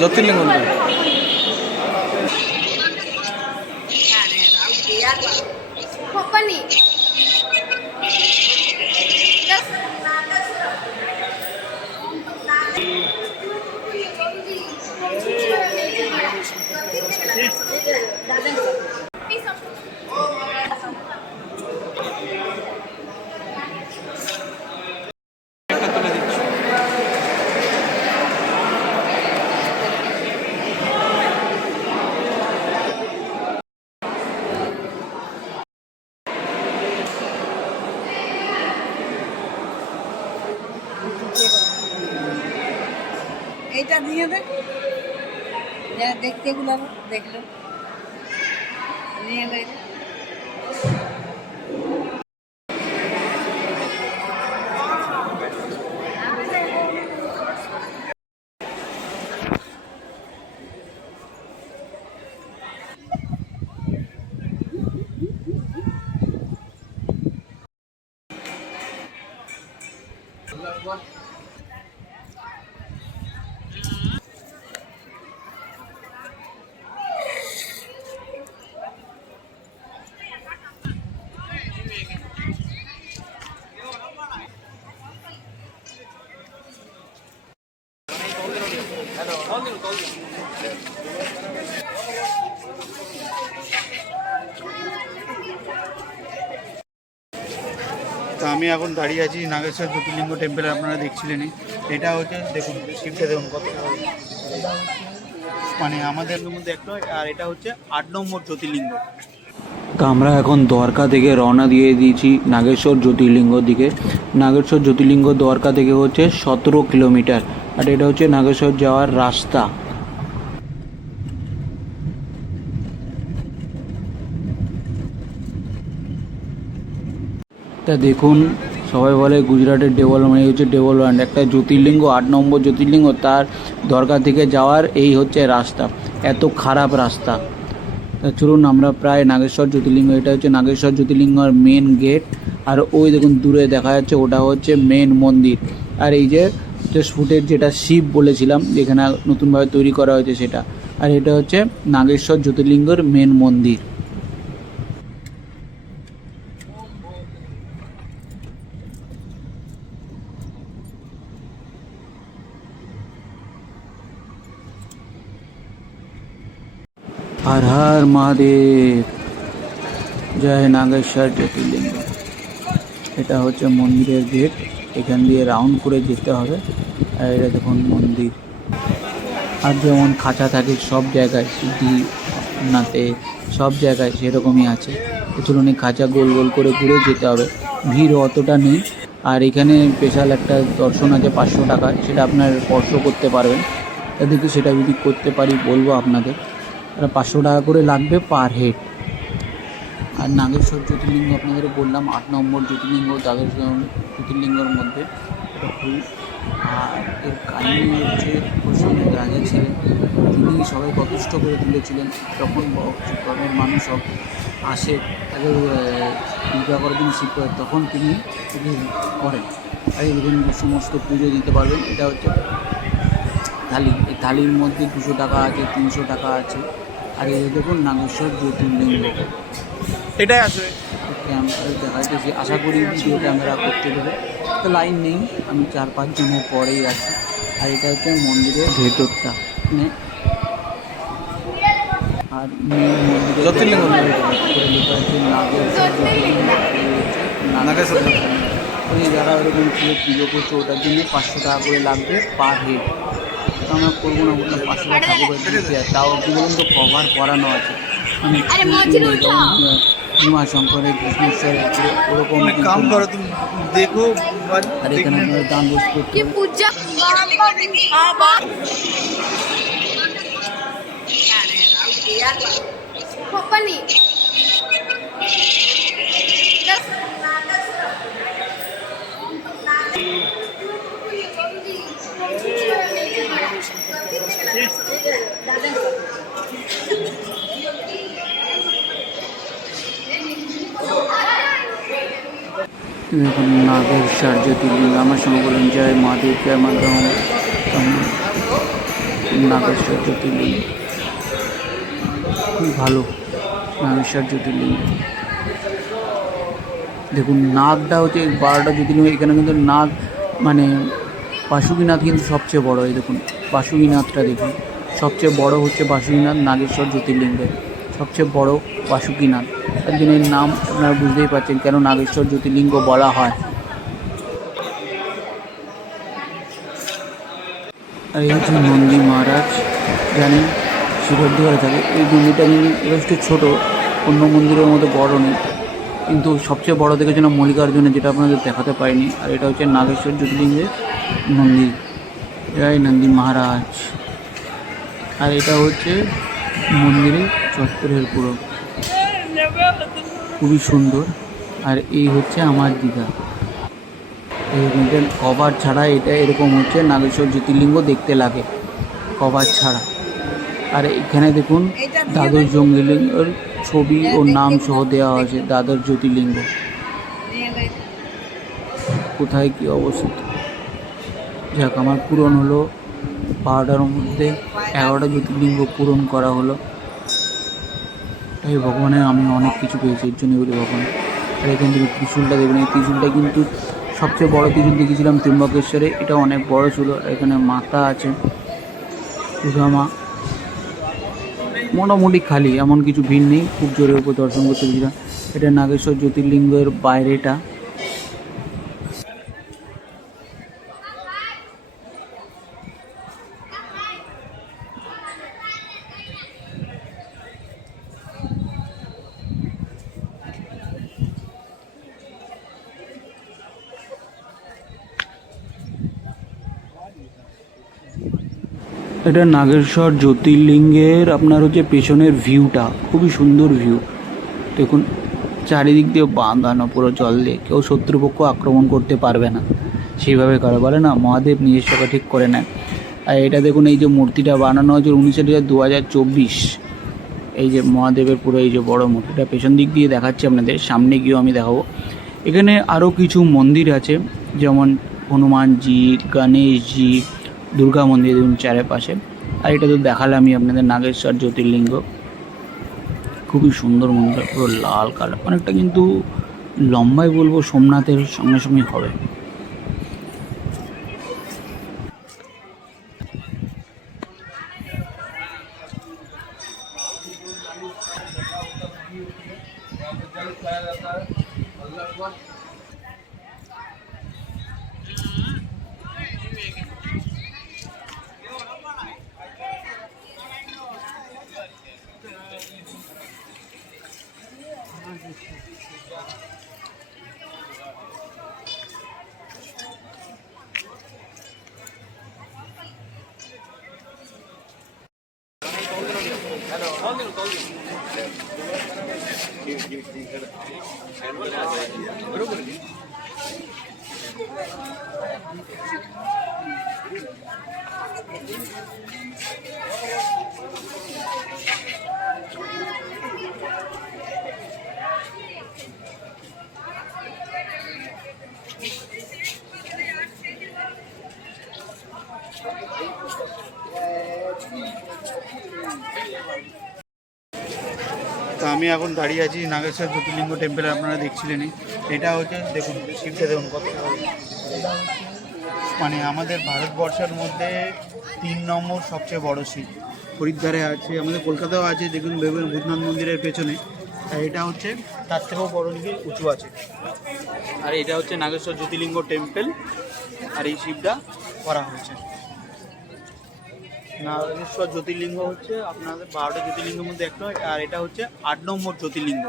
জ্যোতির্লিঙ্গ এইটা দিয়ে দে, যারা দেখতে এগুলো দেখলো নিয়ে নেয়। তো আমি এখন দাঁড়িয়ে আছি নাগেশ্বর জ্যোতির্লিঙ্গ টেম্পেলে, আপনারা দেখছিলেনই। এটা হচ্ছে দেখুন শিবটা দেখুন কত, মানে আমাদের মধ্যে একটা, আর এটা হচ্ছে 8 নম্বর জ্যোতির্লিঙ্গ। তো আমরা এখন দ্বারকা থেকে রওনা দিয়ে দিয়েছি নাগেশ্বর জ্যোতির্লিঙ্গ দিকে। নাগেশ্বর জ্যোতির্লিঙ্গ দ্বারকা থেকে হচ্ছে 17 কিলোমিটার, আর এটা হচ্ছে নাগেশ্বর যাওয়ার রাস্তা। তা দেখুন, সবাই বলে গুজরাটের ডেভেল, মানে হচ্ছে ডেভেলপমেন্ট একটা জ্যোতির্লিঙ্গ, 8 নম্বর জ্যোতির্লিঙ্গ, তার দ্বারকা থেকে যাওয়ার এই হচ্ছে রাস্তা, এত খারাপ রাস্তা। তা চলুন আমরা প্রায় নাগেশ্বর জ্যোতির্লিঙ্গ, এটা হচ্ছে নাগেশ্বর জ্যোতির্লিঙ্গর মেন গেট, আর ওই দেখুন দূরে দেখা যাচ্ছে ওটা হচ্ছে মেন মন্দির। আর এই যে ফুটের যেটা শিব বলেছিলাম যেখানে নতুনভাবে তৈরি করা হয়েছে সেটা, আর এটা হচ্ছে নাগেশ্বর জ্যোতির্লিঙ্গর মেন মন্দির। हर हर महादेव, জয় নাগেশ্বর জ্যোতির্লিঙ্গ। এটা হচ্ছে মন্দিরের গেট, এখান দিয়ে রাউন্ড করে যেতে হবে। আর এটা দেখুন মন্দির, আর যেমন খাঁচা থাকে সব জায়গায়, সিদ্ধিনাথে সব জায়গায় সেরকমই আছে। চলুন এই খাঁচা গোল গোল করে ঘুরে যেতে হবে, ভিড় অতটা নেই। আর এখানে স্পেশাল একটা দর্শন আছে 500 টাকা, সেটা আপনার স্পর্শ করতে পারবেন। তাদেরকে সেটা যদি করতে পারি বলবো আপনাদের, 500 টাকা করে লাগবে পার হেড। আর নাগেশ্বর জ্যোতির্লিঙ্গ আপনাদের বললাম 8 নম্বর জ্যোতির্লিঙ্গ নাগেশ্বর জ্যোতির্লিঙ্গর মধ্যে, এটা ফুল। আর এর কাহিনী হচ্ছে পশ্চিমের রাজা ছিলেন, তিনি সবাই যথেষ্ট করে তুলেছিলেন। তখন গ্রামের মানুষ সব আসে তাকে পূজা করার জন্য শিব করে, তখন তিনি করেন। আর এই দেখুন সমস্ত পুজো দিতে পারবেন। এটা হচ্ছে থালি, এই থালির মধ্যে 200 টাকা আছে, 300 টাকা আছে। আর এই দেখুন নাগেশ্বর জ্যোতির্লিঙ্গ, এটাই আছে দেখাইতেছি। আশা করি ভিডিও ক্যামেরা করতে দেবে, তো লাইন নেই, আমি 4-5 জনের পরেই আছি। আর এটা হচ্ছে মন্দিরের ভেতরটা, মানে আর মেন মন্দিরের জ্যোতির্লিঙ্গ লেখা আছে নাগেশ্বর জ্যোতির্লিঙ্গ, নাগেশ্বর। ওই যারা ওরকম পুজো করছে ওটার জন্য 500 টাকা করে লাগবে পার হেড। আমরা করবো না, বললাম 500 টাকা ঠাকুর দিতে, তাও কি বলুন তো কভার করানো আছে, মানে ভীমাশঙ্করের কৃষ্ণেশ্বরের ওরকম কাম করো তুমি দেখো। আর এখানে আপনারা দান বস করতে দেখুন নাগেশ্বর জ্যোতির্লিঙ্গ। আমার সঙ্গে বলুন জয় মহাদেব, জয় মাধব। নাগেশ্বর জ্যোতির্লিঙ্গ, খুব ভালো নাগেশ্বর জ্যোতির্লিঙ্গ। দেখুন নাগটা হচ্ছে 12টা জ্যোতির্লিঙ্গ, এখানে কিন্তু নাগ মানে বাসুকীনাথ কিন্তু সবচেয়ে বড়। এই দেখুন বাসুকীনাথটা দেখুন, সবচেয়ে বড় হচ্ছে বাসুকীনাথ নাগেশ্বর জ্যোতির্লিঙ্গের, সবচেয়ে বড় বাসুকীনাথ। তার জন্য এর নাম আপনারা বুঝতেই পারছেন কেন নাগেশ্বর জ্যোতির্লিঙ্গ বলা হয়। আর এই হচ্ছে নন্দী মহারাজ, জানেন শিরোদ্ধারে থাকে। এই মন্দিরটা কিন্তু যথেষ্ট ছোটো, অন্য মন্দিরের মতো বড় নেই, কিন্তু সবচেয়ে বড় দেখেছিলাম মল্লিকার্জুনে, যেটা আপনাদের দেখাতে পারিনি। আর এটা হচ্ছে নাগেশ্বর জ্যোতির্লিঙ্গের মন্দির, জয় নন্দী মহারাজ। আর এটা হচ্ছে মন্দিরের চত্বরের পুরো, খুবই সুন্দর। আর এই হচ্ছে আমার দীঘা। এই কভার ছাড়া এটা এরকম হচ্ছে নাগেশ্বর জ্যোতির্লিঙ্গ দেখতে লাগে, কভার ছাড়া। আর এখানে দেখুন দ্বাদশ জ্যোতির্লিঙ্গের ছবি ও নাম সহ দেওয়া হয়েছে। দ্বাদশ জ্যোতির্লিঙ্গ কোথায় কী অবস্থিত। যাক, আমার পূরণ হলো 12টার মধ্যে 11টা জ্যোতির্লিঙ্গ পূরণ করা হলো। এই ভগবানের আমি অনেক কিছু পেয়েছি, এর জন্য বলি ভগবান। আর এখান থেকে ত্রিশূলটা দেখবেন, এই ত্রিশূলটা কিন্তু সবচেয়ে বড় ত্রিশূল দেখেছিলাম ত্র্যম্বকেশ্বরে, এটা অনেক বড় ছিল। এখানে মাতা আছে দুর্গামা, মোটামুটি খালি, এমন কিছু ভিড় নেই, খুব জোরের উপর দর্শন করতে পেরেছিলাম। এটা নাগেশ্বর জ্যোতির্লিঙ্গের বাইরেটা। এটা নাগেশ্বর জ্যোতির্লিঙ্গের আপনার হচ্ছে পেছনের ভিউটা, খুবই সুন্দর ভিউ। দেখুন চারিদিক দিয়ে বাঁধানো পুরো জল দিয়ে, কেউ শত্রুপক্ষ আক্রমণ করতে পারবে না, সেইভাবে করে বলে না মহাদেব নিজের সভা ঠিক করে নেন। আর এটা দেখুন, এই যে মূর্তিটা বানানো হয়েছে 19/2024, এই যে মহাদেবের পুরো এই যে বড় মূর্তিটা পেছন দিক দিয়ে দেখাচ্ছি আপনাদের, সামনে গিয়েও আমি দেখাবো। এখানে আরও কিছু মন্দির আছে, যেমন হনুমানজি, গণেশজি, দুর্গা মন্দির দেখুন চারপাশে। আর এটা তো দেখালামই আপনাদের নাগেশ্বর জ্যোতির্লিঙ্গ, খুবই সুন্দর মন্দির, পুরো লাল কালার, অনেকটা কিন্তু লম্বাই বলবো সোমনাথের সঙ্গে সঙ্গে হবে। তো আমি এখন দাঁড়িয়ে আছি নাগেশ্বর জ্যোতির্লিঙ্গ টেম্পেলে, আপনারা দেখছিলেনই। এটা হচ্ছে দেখুন শিবটা দেখুন কত, মানে আমাদের ভারতবর্ষের মধ্যে 3 নম্বর সবচেয়ে বড় শিব। হরিদ্বারে আছে, আমাদের কলকাতাও আছে, দেখুন ভেবেন ভূতনাথ মন্দিরের পেছনে। আর এটা হচ্ছে তার থেকেও বড় দিকে উঁচু আছে। আর এটা হচ্ছে নাগেশ্বর জ্যোতির্লিঙ্গ টেম্পেল, আর এই শিবটা করা হয়েছে। নাগেশ্বর জ্যোতির্লিঙ্গ হচ্ছে আপনাদের 12টা জ্যোতির্লিঙ্গের মধ্যে একটা, আর এটা হচ্ছে 8 নম্বর জ্যোতির্লিঙ্গ।